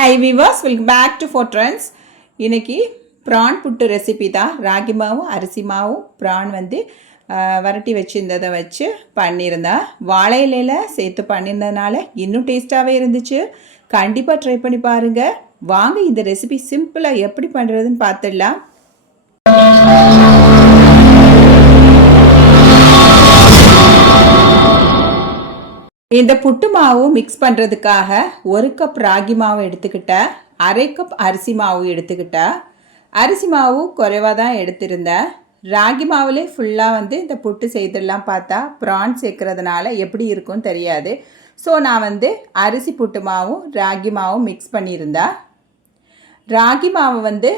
High Vilas welcome back to four trends இன்றைக்கி ப்ரான் puttu recipe தான். ராகி மாவும் அரிசி மாவும் ப்ரான் வந்து வரட்டி வச்சுருந்ததை வச்சு பண்ணியிருந்தேன் வாழை இலையில் சேர்த்து பண்ணியிருந்ததுனால இன்னும் டேஸ்ட்டாகவே இருந்துச்சு. கண்டிப்பாக ட்ரை பண்ணி பாருங்கள் வாங்க இந்த ரெசிபி சிம்பிளாக எப்படி பண்ணுறதுன்னு பார்த்துடலாம். இந்த புட்டு மாவு மிக்ஸ் பண்ணுறதுக்காக ஒரு கப் ராகி மாவு எடுத்துக்கிட்டேன் அரை கப் அரிசி மாவு எடுத்துக்கிட்டேன் அரிசி மாவு குறைவாக தான் எடுத்திருந்தேன் ராகி மாவுலே ஃபுல்லாக வந்து இந்த புட்டு செய்திடலாம் பார்த்தா ப்ரான் சேர்க்கறதுனால எப்படி இருக்கும்னு தெரியாது. ஸோ நான் வந்து அரிசி புட்டு மாவும் ராகி மாவும் மிக்ஸ் பண்ணியிருந்தேன் ராகி மாவு வந்து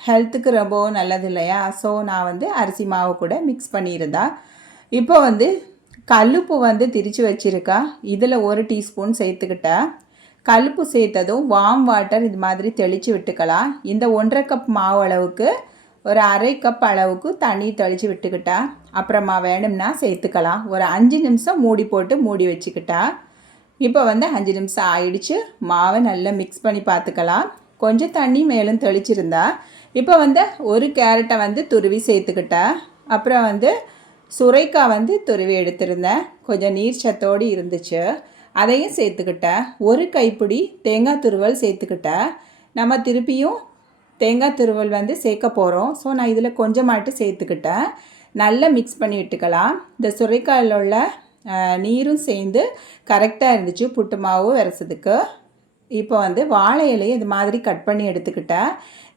ஹெல்த்துக்கு ரொம்பவும் நல்லது இல்லையா? ஸோ நான் வந்து அரிசி மாவு கூட மிக்ஸ் பண்ணியிருந்தேன் இப்போ வந்து கல்லுப்பு வந்து திரித்து வச்சுருக்கா? இதில் ஒரு டீஸ்பூன் சேர்த்துக்கிட்டேன் கல்லுப்பு சேர்த்ததும் வார்ம் வாட்டர் இது மாதிரி தெளித்து விட்டுக்கலாம். இந்த ஒன்றரை கப் மாவு அளவுக்கு ஒரு அரை கப் அளவுக்கு தண்ணி தெளித்து விட்டுக்கிட்டா. அப்புறமா வேணும்னா சேர்த்துக்கலாம். ஒரு அஞ்சு நிமிஷம் மூடி போட்டு மூடி வச்சுக்கிட்டா. இப்போ வந்து அஞ்சு நிமிஷம் ஆயிடுச்சு. மாவை நல்லா மிக்ஸ் பண்ணி பார்த்துக்கலாம். கொஞ்சம் தண்ணி மேலும் தெளிச்சிருந்தா. இப்போ வந்து ஒரு கேரட்டை வந்து துருவி சேர்த்துக்கிட்டேன் அப்புறம் வந்து சுரைக்காய் வந்து துருவி எடுத்திருந்தேன் கொஞ்சம் நீர் சத்தோடு இருந்துச்சு. அதையும் சேர்த்துக்கிட்டேன் ஒரு கைப்பிடி தேங்காய் துருவல் சேர்த்துக்கிட்டேன் நம்ம திருப்பியும் தேங்காய் துருவல் வந்து சேர்க்க போகிறோம் ஸோ நான் இதில் கொஞ்சமாட்டு சேர்த்துக்கிட்டேன். நல்லா மிக்ஸ் பண்ணி விட்டுக்கலாம். இந்த சுரைக்காயில் உள்ள நீரும் சேர்ந்து கரெக்டாக இருந்துச்சு. புட்டு மாவு விரசதுக்கு. இப்போ வந்து வாழை இலையை இது மாதிரி கட் பண்ணி எடுத்துக்கிட்டேன்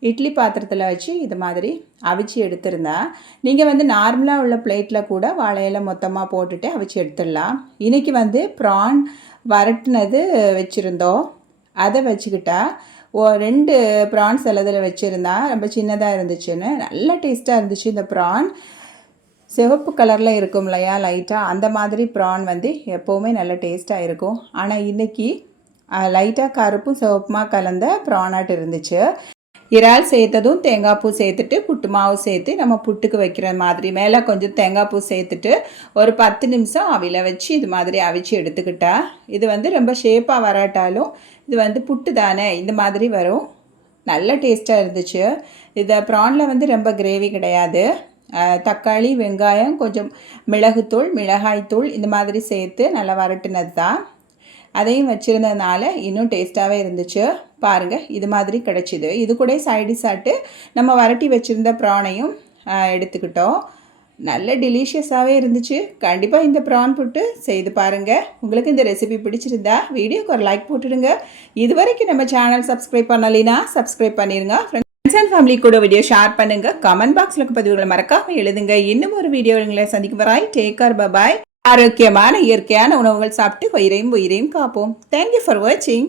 இட்லி பாத்திரத்தில் வச்சு இது மாதிரி அவிச்சு எடுத்திருந்தேன் நீங்கள் வந்து நார்மலாக உள்ள பிளேட்டில் கூட வாழை இலை மொத்தமாக போட்டுட்டு அவிச்சு எடுத்துடலாம். இன்றைக்கி வந்து ப்ரான் வரட்டினது வச்சுருந்தோம். அதை வச்சுக்கிட்டா ஓ ரெண்டு ப்ரான்ஸ் சிலதில் வச்சுருந்தா ரொம்ப சின்னதாக இருந்துச்சுன்னு நல்ல டேஸ்ட்டாக இருந்துச்சு இந்த ப்ரான். சிவப்பு கலரில் இருக்கும் இல்லையா லைட்டாக அந்த மாதிரி ப்ரான் வந்து எப்போவுமே நல்ல டேஸ்ட்டாக இருக்கும். ஆனால் இன்றைக்கி லைட்டாக கருப்பும் சிவப்புமா கலந்த ப்ரானாட் இருந்துச்சு. இறால் சேர்த்ததும் தேங்காய் பூ சேர்த்துட்டு புட்டு மாவு சேர்த்து நம்ம புட்டுக்கு வைக்கிற மாதிரி மேலே கொஞ்சம் தேங்காய் பூ சேர்த்துட்டு ஒரு பத்து நிமிஷம் அவில வச்சு இது மாதிரி அவிச்சு எடுத்துக்கிட்டா இது வந்து ரொம்ப ஷேப்பாக வராட்டாலும் இது வந்து புட்டு தானே இந்த மாதிரி வரும். நல்ல டேஸ்ட்டாக இருந்துச்சு. இதை ப்ரானில் வந்து ரொம்ப கிரேவி கிடையாது. தக்காளி வெங்காயம் கொஞ்சம் மிளகுத்தூள் மிளகாய்த்தூள் இந்த மாதிரி சேர்த்து நல்லா வரட்டுனது தான் அதையும் வச்சுருந்ததுனால இன்னும் டேஸ்ட்டாகவே இருந்துச்சு. பாருங்கள் இது மாதிரி கிடச்சிது. இது கூட சைடு ஆட்டு நம்ம வரட்டி வச்சுருந்த ப்ரானையும் எடுத்துக்கிட்டோம். நல்ல டெலிஷியஸாகவே இருந்துச்சு. கண்டிப்பாக இந்த ப்ரான் புட்டு செய்து பாருங்கள் உங்களுக்கு இந்த ரெசிபி பிடிச்சிருந்தா வீடியோக்கு ஒரு லைக் போட்டுடுங்க. இது வரைக்கும் நம்ம சேனல் சப்ஸ்கிரைப் பண்ணலைன்னா சப்ஸ்கிரைப் பண்ணிடுங்க ஃப்ரெண்ட்ஸ் அண்ட் ஃபேமிலி கூட வீடியோ ஷேர் பண்ணுங்கள் கமெண்ட் பாக்ஸில் பதிவுகளை மறக்காமல் எழுதுங்க. இன்னும் ஒரு வீடியோ உங்களை சந்திக்கும் வராய் டேக் கேர் பபாய் ஆரோக்கியமான இயற்கையான உணவுகள் சாப்பிட்டு உயிரையும் உயிரையும் காப்போம். தேங்க்யூ ஃபார் வாட்சிங்